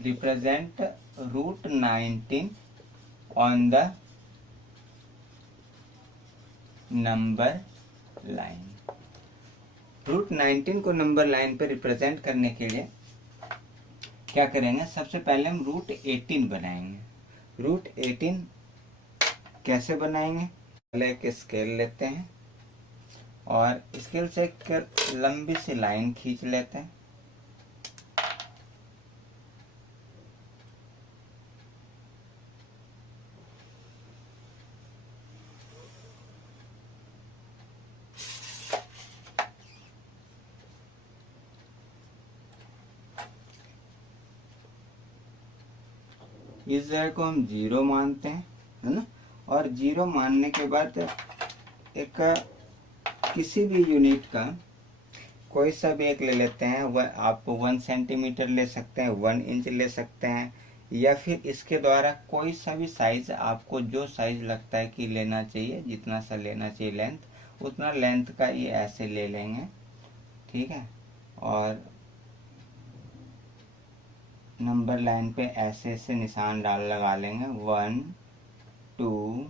Represent root 19 on the number line. Root 19 को number line पे represent करने के लिए क्या करेंगे, सबसे पहले हम रूट 18 बनाएंगे। रूट 18 कैसे बनाएंगे, पहले एक स्केल लेते हैं और स्केल से एक लंबी सी लाइन खींच लेते हैं। इस जगह को हम 0 मानते हैं, है ना। और 0 मानने के बाद एक किसी भी यूनिट का कोई सा भी एक ले लेते हैं। वह आप 1 सेंटीमीटर ले सकते हैं, 1 इंच ले सकते हैं, या फिर इसके द्वारा कोई सा भी साइज, आपको जो साइज लगता है कि लेना चाहिए, जितना सा लेना चाहिए लेंथ, उतना लेंथ का ये ऐसे ले लेंगे, ठीक है। और नंबर लाइन पे ऐसे ऐसे निशान लगा लेंगे, 1 2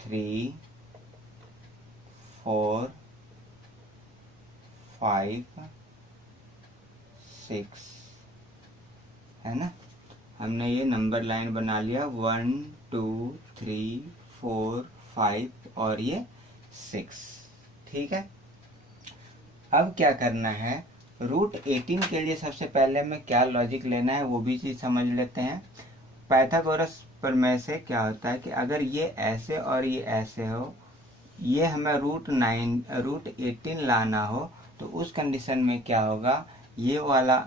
3 4 5 6, है ना। हमने ये नंबर लाइन बना लिया, 1 2 3 4 5 और ये 6, ठीक है। अब क्या करना है, रूट 18 के लिए सबसे पहले में क्या लॉजिक लेना है वो भी चीज समझ लेते हैं। पाइथागोरस प्रमेय से क्या होता है कि अगर ये ऐसे और ये ऐसे हो, ये हमें रूट 18 लाना हो, तो उस कंडीशन में क्या होगा, ये वाला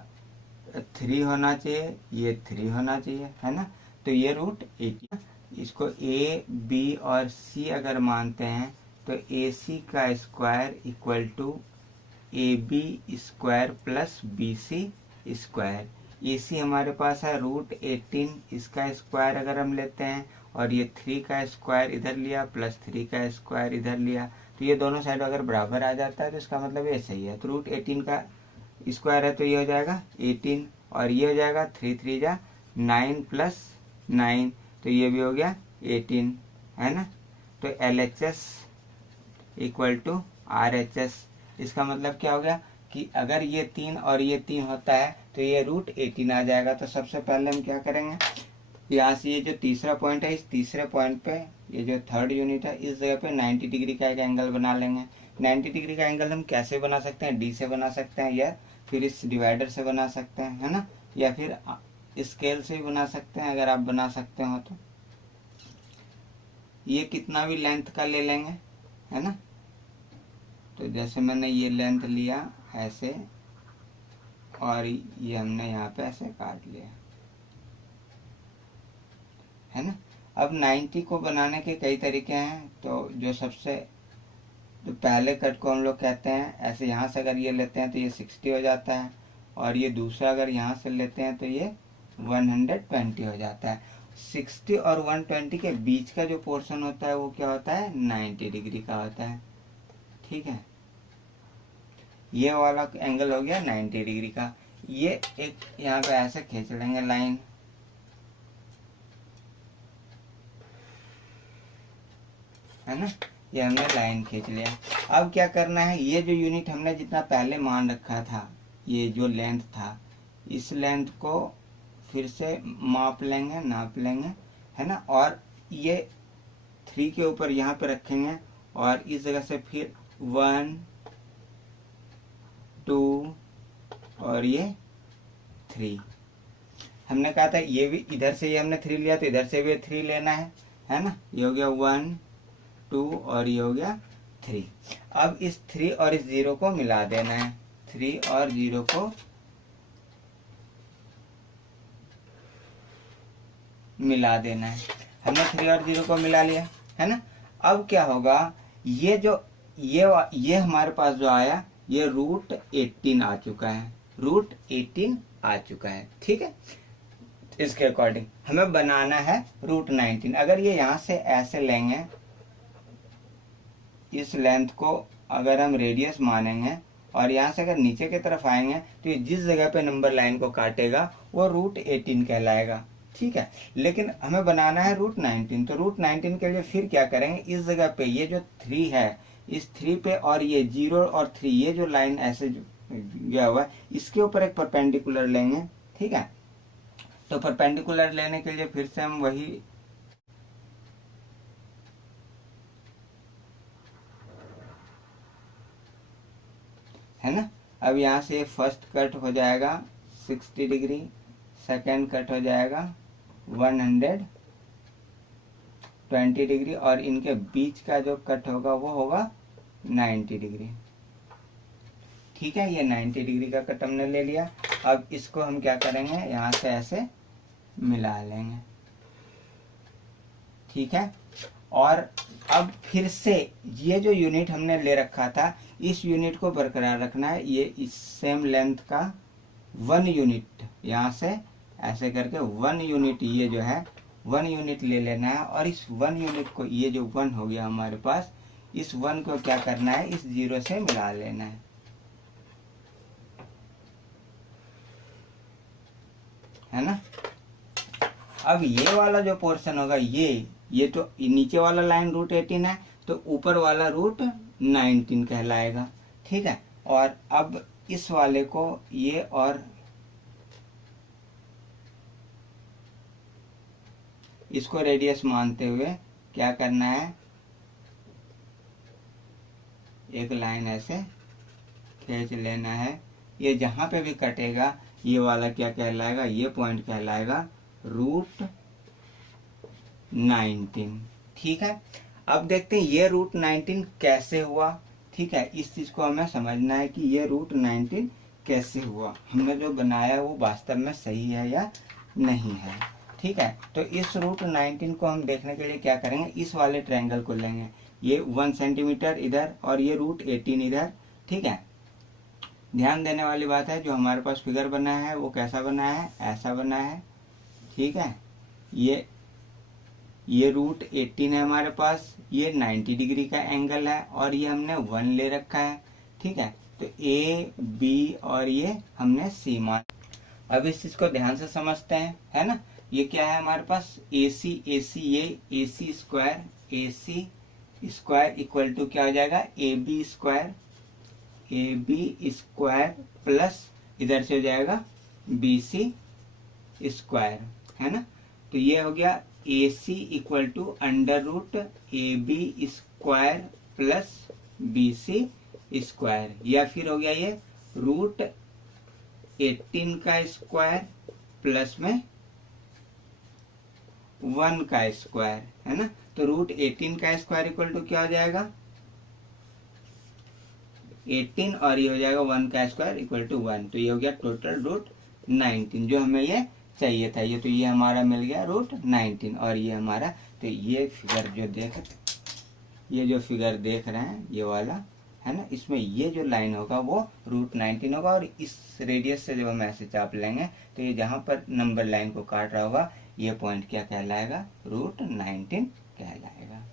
3 होना चाहिए, ये 3 होना चाहिए, है ना। तो ये रूट 18, इसको ए बी और सी अगर मानते हैं तो ए सी का square equal to A B square plus B C square. A C हमारे पास है रूट 18, इसका स्क्वायर अगर हम लेते हैं और ये 3 का स्क्वायर इधर लिया प्लस 3 का स्क्वायर इधर लिया, तो ये दोनों साइड अगर बराबर आ जाता है तो इसका मतलब ये सही है। तो रूट 18 का स्क्वायर है तो ये हो जाएगा 18 और ये हो जाएगा 3 3 जा 9 प्लस 9, तो ये भी हो गया 18, है ना। तो LHS इक्वल टू RHS, इसका मतलब क्या हो गया कि अगर ये 3 और ये 3 होता है तो ये रूट 18 आ जाएगा। तो सबसे पहले हम क्या करेंगे, यहाँ से ये जो तीसरा पॉइंट है, इस तीसरे पॉइंट पे ये जो थर्ड यूनिट है, इस जगह पे 90 डिग्री का एक एंगल बना लेंगे। 90 डिग्री का एंगल हम कैसे बना सकते हैं, डी से बना सकते हैं, या फिर इस डिवाइडर से बना सकते हैं, है ना, या फिर स्केल से भी बना सकते हैं अगर आप बना सकते हो तो। ये कितना भी लेंथ का ले लेंगे, है ना। तो जैसे मैंने ये लेंथ लिया ऐसे और ये हमने यहाँ पे ऐसे काट लिया, है ना। अब 90 को बनाने के कई तरीके हैं। तो जो सबसे तो पहले कट को हम लोग कहते हैं ऐसे, यहाँ से अगर ये लेते हैं तो ये 60 हो जाता है, और ये दूसरा अगर यहाँ से लेते हैं तो ये 120 हो जाता है। 60 और 120 के बीच का जो पोर्शन होता है वो क्या होता है, 90 डिग्री का होता है, ठीक है। ये वाला एंगल हो गया 90 डिग्री का। ये एक यहाँ पे ऐसे खींच लेंगे लाइन, है ना, ये हमने लाइन खींच लिया। अब क्या करना है, ये जो यूनिट हमने जितना पहले मान रखा था, ये जो लेंथ था, इस लेंथ को फिर से माप लेंगे, नाप लेंगे, है ना। और ये 3 के ऊपर यहाँ पे रखेंगे और इस जगह से फिर 1 2 और ये 3। हमने कहा था ये भी इधर से ये हमने 3 लिया तो इधर से भी 3 लेना है ना। ये हो गया 1 2 और ये हो गया 3। अब इस 3 और इस 0 को मिला देना है, 3 और 0 को मिला देना है। हमने 3 और 0 को मिला लिया, है ना। अब क्या होगा, ये जो ये हमारे पास जो आया ये रूट 18 आ चुका है, रूट 18 आ चुका है, ठीक है। इसके अकॉर्डिंग हमें बनाना है रूट 19। अगर ये यहाँ से ऐसे लेंगे, इस लेंथ को अगर हम रेडियस मानेंगे और यहाँ से अगर नीचे की तरफ आएंगे तो ये जिस जगह पे नंबर लाइन को काटेगा वो रूट 18 कहलाएगा। ठीक है, लेकिन हमें बनाना है रूट 19, तो रूट 19 के लिए फिर क्या करेंगे, इस जगह पे ये जो 3 है, इस 3 पे और ये 0 और 3, ये जो लाइन ऐसे गया हुआ है, इसके ऊपर एक परपेंडिकुलर लेंगे। ठीक है, तो परपेंडिकुलर लेने के लिए फिर से हम वही है ना। अब यहाँ से फर्स्ट कट हो जाएगा 60 डिग्री, सेकेंड कट हो जाएगा 120 डिग्री, और इनके बीच का जो कट होगा वो होगा 90 डिग्री। ठीक है, ये 90 डिग्री का कट हमने ले लिया। अब इसको हम क्या करेंगे, यहाँ से ऐसे मिला लेंगे। ठीक है, और अब फिर से ये जो यूनिट हमने ले रखा था, इस यूनिट को बरकरार रखना है। ये इस सेम लेंथ का 1 यूनिट यहाँ से ऐसे करके 1 यूनिट, ये जो है 1 यूनिट ले लेना है। और इस 1 यूनिट को, ये जो 1 हो गया हमारे पास, इस 1 को क्या करना है, इस 0 से मिला लेना है ना। अब ये वाला जो पोर्शन होगा, ये तो नीचे वाला लाइन रूट 18 है, तो ऊपर वाला रूट 19 कहलाएगा। ठीक है, और अब इस वाले को ये और इसको रेडियस मानते हुए क्या करना है, एक लाइन ऐसे खींच लेना है। ये जहां पे भी कटेगा ये वाला क्या कहलाएगा, ये पॉइंट कहलाएगा रूट 19। ठीक है, अब देखते हैं ये रूट 19 कैसे हुआ। ठीक है, इस चीज को हमें समझना है कि ये रूट 19 कैसे हुआ, हमने जो बनाया वो वास्तव में सही है या नहीं है। ठीक है, तो इस रूट 19 को हम देखने के लिए क्या करेंगे, इस वाले ट्रायंगल को लेंगे, ये 1 सेंटीमीटर इधर और ये रूट 18 इधर। ठीक है, ध्यान देने वाली बात है, जो हमारे पास फिगर बना है वो कैसा बना है, ऐसा बना है। ठीक है, ये रूट 18 है हमारे पास, ये 90 डिग्री का एंगल है और ये हमने 1 ले रखा है। ठीक है, तो ए बी और ये हमने सी मान। अब इस चीज को ध्यान से समझते हैं, है ना। ये क्या है हमारे पास, ए सी ये ए सी स्क्वायर इक्वल टू क्या हो जाएगा, ए बी स्क्वायर प्लस इधर से हो जाएगा बी सी स्क्वायर, है ना। तो ये हो गया A C equal to under root A B square plus B C square, या फिर हो गया ये रूट 18 का स्क्वायर प्लस में 1 का स्क्वायर, है ना। तो रूट 18 का स्क्वायर इक्वल टू क्या हो जाएगा, 18, और ये हो जाएगा 1 का स्क्वायर इक्वल टू 1। तो ये हो गया टोटल रूट 19, जो हमें ये चाहिए था। ये तो ये हमारा मिल गया रूट 19, और ये हमारा, तो ये फिगर जो फिगर देख रहे हैं ये वाला, है ना, इसमें ये जो लाइन होगा वो रूट 19 होगा, और इस रेडियस से जब हम ऐसे चाप लेंगे तो ये जहां पर नंबर लाइन को काट रहा होगा ये पॉइंट क्या कहलाएगा, रूट 19 कहलाएगा।